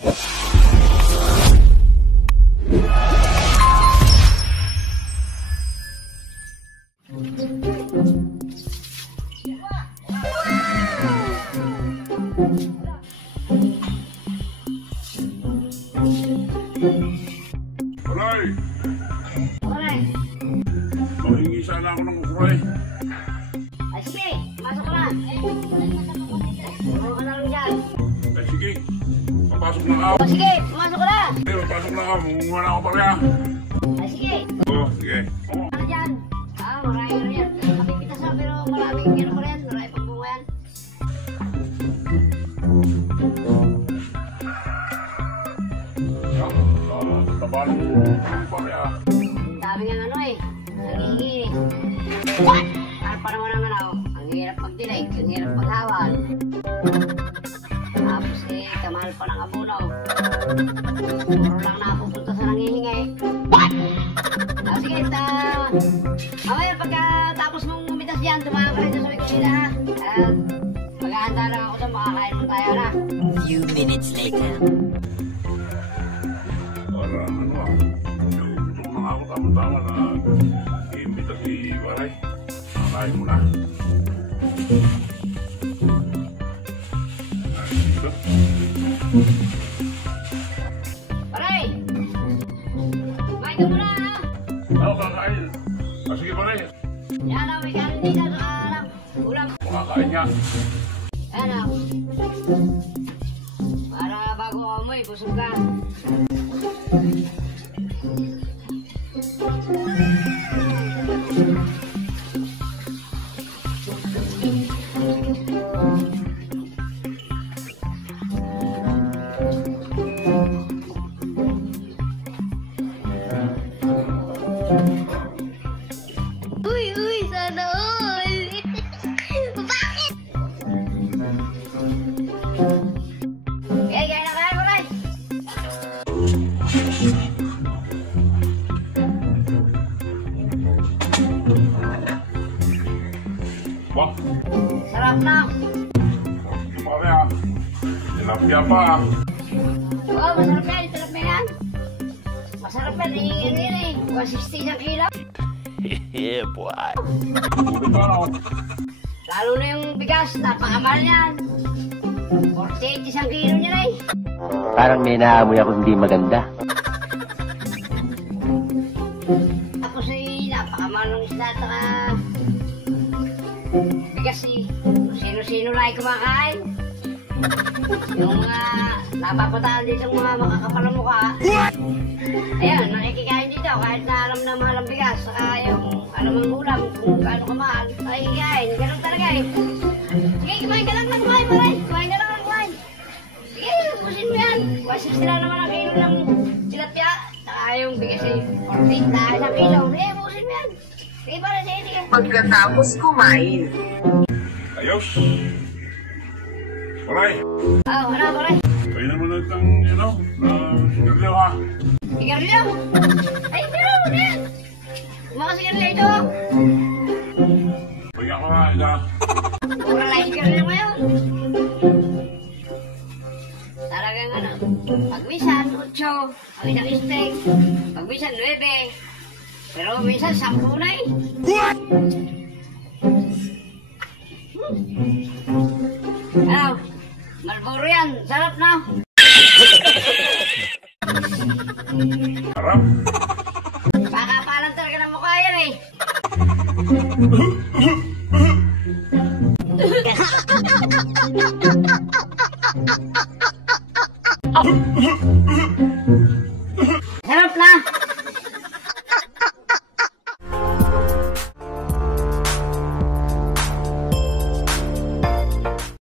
Aray! Aray! Mahingi sana ako ng ukray. Ay sige, masok ka na. Masok ka na lang dyan. Ay sige, papasok na ako. Sige, masok ka na. Ay, papasok na ako, mungunga na ako pala. Ay sige. Oo, sige. Ano dyan? Marami na yan. Kapipitas na pero maraming gano'n pa rin. Maraming pagbunga yan. Tabalan mo pala. Ang dami nga ano eh. Nagiging eh. Ano pa naman ang ano? Ang hirap magdilig, ang hirap maghawal. Tapos eh, kamahal pa ng abunaw. Puro lang napupunta sa nangihingay. Sige, mamaya pagkatapos mong umitas dyan, tumakas ka rin sa may kusina ha. Maghahanda lang ako doon, makakain mo tayo na. Few minutes later. Para ano ah, gutom na ako tama-tama na i-imbita si Waray. Makakain mo na. Dito. Waray! Kumain ka muna ha! Oo, kakain. Sige Waray. Yan na, may kanin dito sa ulam. Makakain niya. Yan na. Para bago ka amoy, busog ka. Uy, sana all. Bakit? Kaya na kaya mo rin. Wah, Sarap na. Waray ah. Tilapia pa ah. Oo, masarap yan. Sarap na yan. Masarap yan. Ano yan eh. 160 isang kilo. Yeah, boy. Tubig pa ako. Lalo na yung bigas. Napakamahal yan. 48 isang kilo niya na eh. Parang may naamoy ako hindi maganda. Tapos ay napakamahal ng isda at saka bigas eh. Kung sino-sino na ay kumakain. Yung mga napapataan dito yung mga makakapal na mukha. Ayan, nakikikain dito kahit na alam na mahal ang bigas. Saka yung alam ang ulam kung gaano kamahal. Nakikikain, ganun talaga eh. Sige, kumain ka lang ng kumain, maray. Kumain ka lang ng kumain. Sige, pusin mo yan. 160 lang naman ang kilo ng tilapia. Saka yung bigas eh, 48 na isang kilo. Sige, pusin mo yan. Sige, para sige. Pagkatapos kumain. Ayos. Waray. Wala, maray. Kayo naman itong, sigarilyo ha. Sigarilyo? Ay, pero ano yan? Mga sigarilyo ito. Pagyan ka nga, ina. Mura lang sigarilyo ngayon. Talagang ano, pag-minsan, 8, ang isang steak. Pag-minsan, 9. Pero minsan, 10 na eh. Ano? Malboro yan. Sarap na. Harap. Pakapalan talaga ng mukha yan eh.